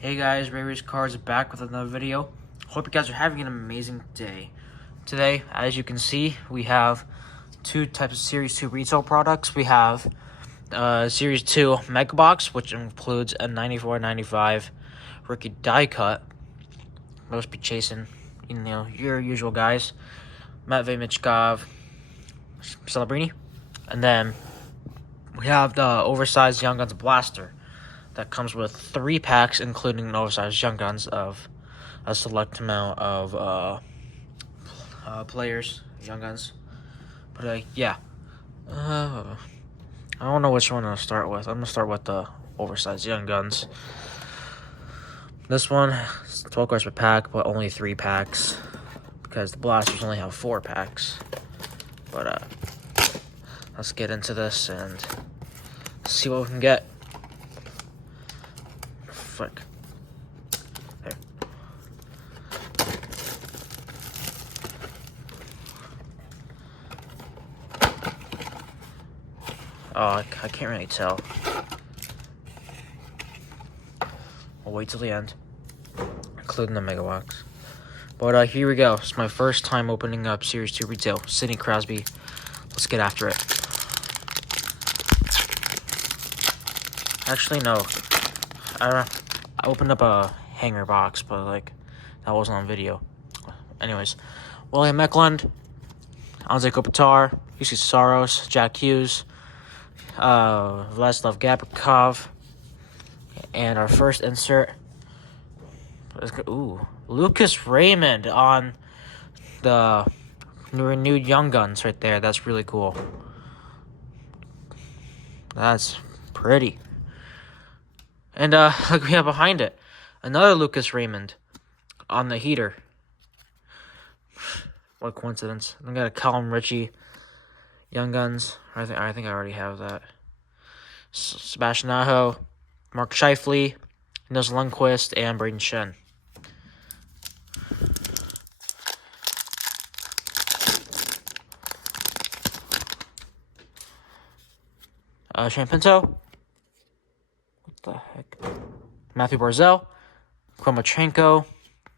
Hey guys, Rary's Cards back with another video. Hope you guys are having an amazing day. Today, as you can see, we have two types of Series 2 retail products. We have Series 2 Mega Box, which includes a $94.95 rookie die cut. Most be chasing, your usual guys. Matvey Michkov, Celebrini. And then we have the Oversized Young Guns Blaster that comes with 3 packs, including an Oversized Young Guns of a select amount of players, Young Guns. But yeah, I don't know which one to start with. I'm gonna start with the Oversized Young Guns. This one is 12 cards per pack, but only 3 packs because the blasters only have 4 packs. But let's get into this and see what we can get. Frick. There. Oh, I can't really tell. I'll wait till the end, including the Mega Box. But here we go. It's my first time opening up Series 2 Retail. Sidney Crosby. Let's get after it. Actually, no. I opened up a hanger box, but that wasn't on video. Anyways, William Eklund, Anze Kopitar, UC Saros, Jack Hughes, Vladislav Gabrikov, and our first insert. Ooh, Lucas Raymond on the renewed Young Guns right there. That's really cool. That's pretty. And look, we have behind it another Lucas Raymond on the heater. What a coincidence. I got a Callum Ritchie Young Guns. I think I already have that. Sebastian Aho, Mark Scheifele, Nils Lundqvist, and Braden Shen. Shane Pinto. What the heck? Matthew Barzell, Kromachenko,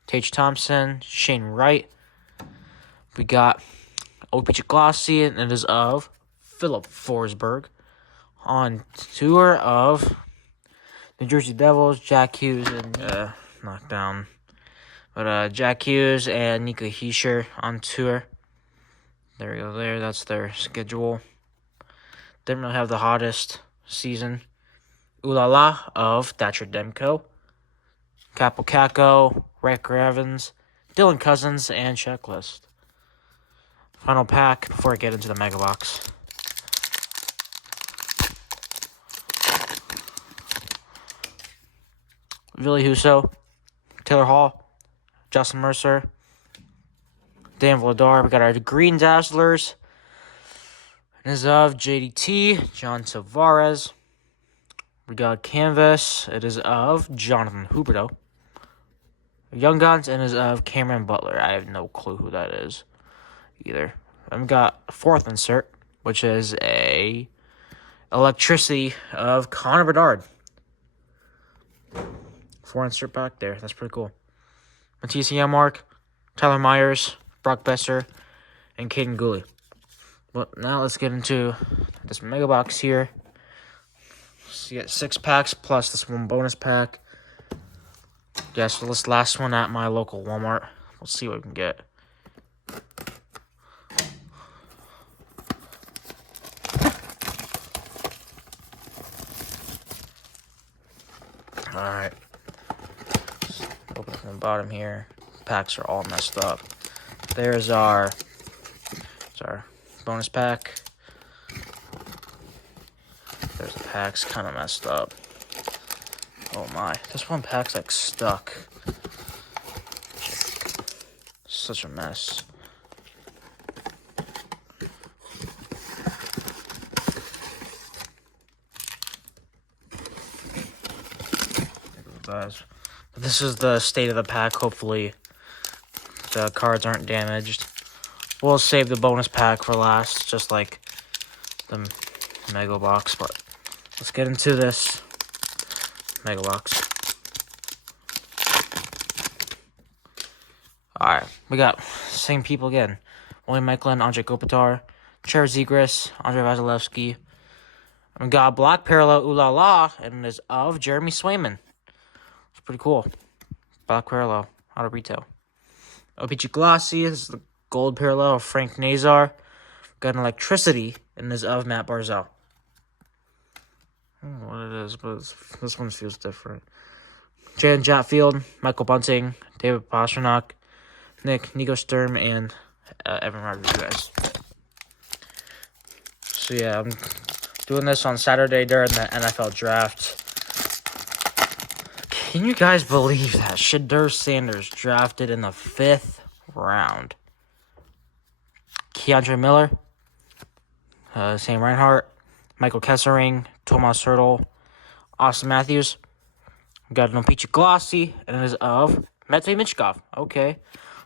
Tage Thompson, Shane Wright. We got O.P. Glossy, and it is of Philip Forsberg. On tour of New Jersey Devils, Jack Hughes and knocked down. But Jack Hughes and Nico Hischier on tour. There we go there. That's their schedule. Didn't really have the hottest season. Ooh La La of Thatcher Demko, Capo Caco, Rick Evans, Dylan Cousins, and Checklist. Final pack before I get into the Mega Box. Billy Husso, Taylor Hall, Justin Mercer, Dan Vladar. We got our Green Dazzlers. It is of JDT, John Tavares. We got Canvas. It is of Jonathan Huberdeau. Young Guns, and it is of Cameron Butler. I have no clue who that is either. And we got a 4th insert, which is a Electricity of Connor Bedard. 4 insert back there. That's pretty cool. Matisse Yamark, Tyler Myers, Brock Besser, and Caden Gooley. But now let's get into this Mega Box here. So you get 6 packs plus this 1 bonus pack. Yeah, so this last one at my local Walmart. We'll see what we can get. Alright. Open from the bottom here. Packs are all messed up. There's our bonus pack. There's the packs kind of messed up. Oh my, this one pack's stuck. Such a mess. This is the state of the pack. Hopefully the cards aren't damaged. We'll save the bonus pack for last, just like the Mega Box. But let's get into this Mega Box. Alright, we got same people again. William Michaelin, Andre Kopitar, Cher Zegras, Andre Vasilevsky. We got Black Parallel Ooh La La, and it is of Jeremy Swayman. It's pretty cool. Black Parallel, out of retail. O.P.G. Glossy is the Gold Parallel of Frank Nazar. Got an Electricity, and it is of Matt Barzal. I don't know what it is, but this one feels different. Jan Jatfield, Michael Bunting, David Pastrnak, Nico Sturm, and Evan Rodriguez. So yeah, I'm doing this on Saturday during the NFL draft. Can you guys believe that? Shedeur Sanders drafted in the 5th round. Keandre Miller, Sam Reinhart, Michael Kessering, Tomas Hertl, Austin Matthews. We got an O.P.G. Glossy, and it is of Matvei Michkov. Okay.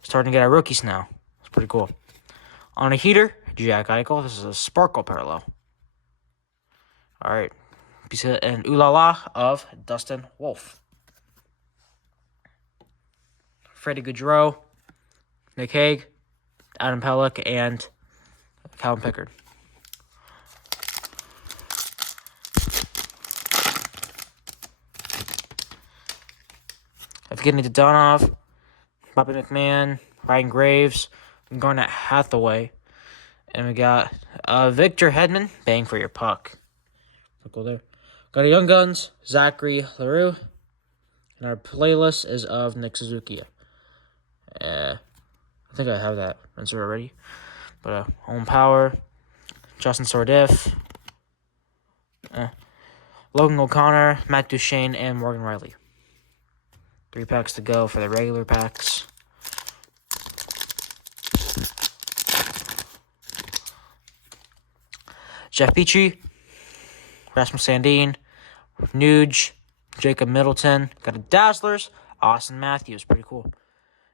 Starting to get our rookies now. It's pretty cool. On a heater, Jack Eichel. This is a Sparkle Parallel. Alright. And Ooh La La of Dustin Wolf. Freddie Gaudreau, Nick Hague, Adam Pelech, and Calvin Pickard. Evgeny Dadonov, Bobby McMahon, Ryan Graves, Garnett Hathaway, and we got Victor Hedman, Bang for Your Puck. Go there. Got a Young Guns, Zachary LaRue, and our playlist is of Nick Suzuki. I think I have that answer already. But Owen Power, Justin Sordiff, Logan O'Connor, Matt Duchene, and Morgan Riley. 3 packs to go for the regular packs. Jeff Petrie, Rasmus Sandin, Nuge, Jacob Middleton. Got a Dazzlers, Austin Matthews. Pretty cool.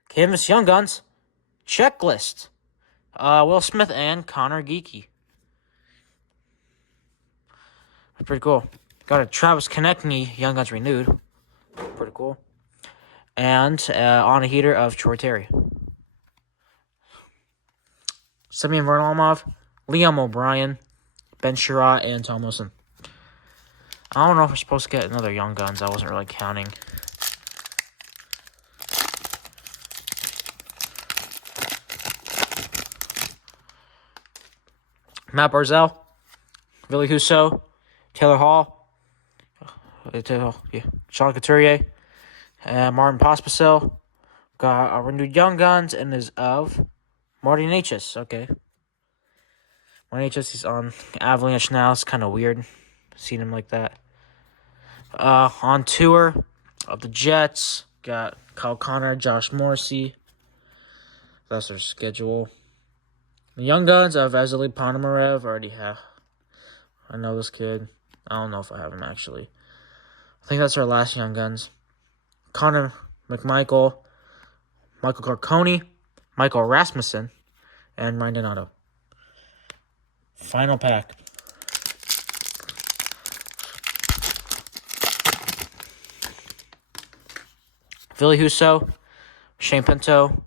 Canvas Young Guns, Checklist, Will Smith, and Connor Geeky. Pretty cool. Got a Travis Konechny, Young Guns Renewed. Pretty cool. And on a heater of Troy Terry. Semyon Varlamov, Liam O'Brien, Ben Sherratt, and Tom Wilson. I don't know if we're supposed to get another Young Guns. I wasn't really counting. Matt Barzal, Ville Husso, Taylor Hall, Sean Couturier, and Martin Pospisil. Got a renewed Young Guns, and is of Marty Necas. Okay. Marty Necas, he's on Avalanche now. It's kind of weird seeing him like that. On tour of the Jets, got Kyle Connor, Josh Morrissey. That's their schedule. The Young Guns of Vasily Ponomarev already have. I know this kid. I don't know if I have him, actually. I think that's our last Young Guns. Connor McMichael, Michael Carconi, Michael Rasmussen, and Ryan Donato. Final pack. Ville Husso, Shane Pinto,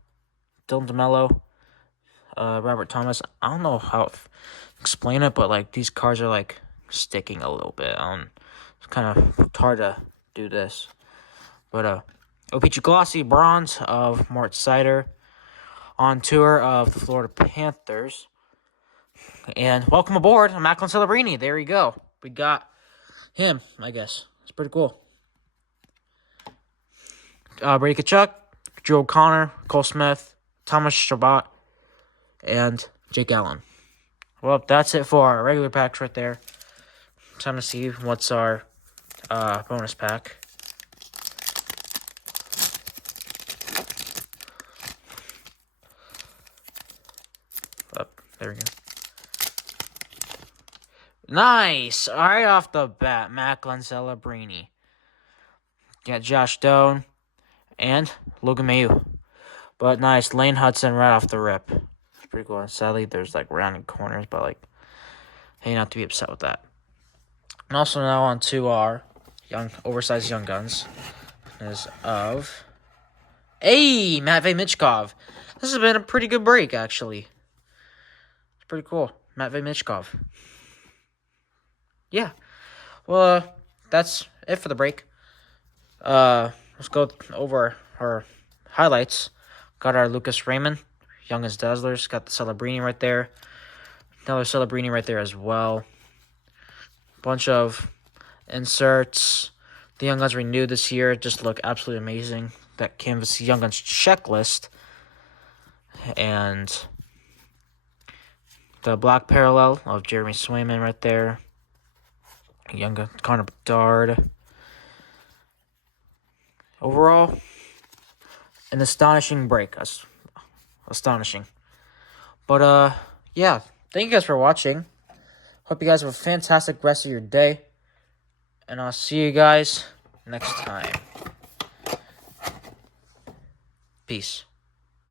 Dylan DeMello, Robert Thomas. I don't know how to explain it, but like these cards are like sticking a little bit. It's kind of hard to do this. But O.P.G. Glossy, Bronze of Mort Seider, on tour of the Florida Panthers. And welcome aboard, Macklin Celebrini. There you go. We got him, I guess. It's pretty cool. Brady Tkachuk, Drew O'Connor, Cole Smith, Thomas Chabot, and Jake Allen. Well, that's it for our regular packs right there. Time to see what's our bonus pack. There we go. Nice! Right off the bat, Macklin Celebrini. Got Josh Doan and Logan Mailloux. But nice, Lane Hudson right off the rip. It's pretty cool. Sadly, there's like rounded corners, but like, hey, not to be upset with that. And also now on to our oversized Young Guns. Is of Hey, Matvey Michkov. This has been a pretty good break, actually. It's pretty cool. Matvey Michkov. Yeah. Well, that's it for the break. Let's go over our highlights. Got our Lucas Raymond, Youngest Dazzlers. Got the Celebrini right there. Another Celebrini right there as well. Bunch of inserts. The Young Guns renewed this year. Just look absolutely amazing. That Canvas Young Guns checklist. And the black parallel of Jeremy Swayman right there. Young Gun Connor Bedard. Overall, an astonishing break. Astonishing. But, yeah. Thank you guys for watching. Hope you guys have a fantastic rest of your day. And I'll see you guys next time. Peace.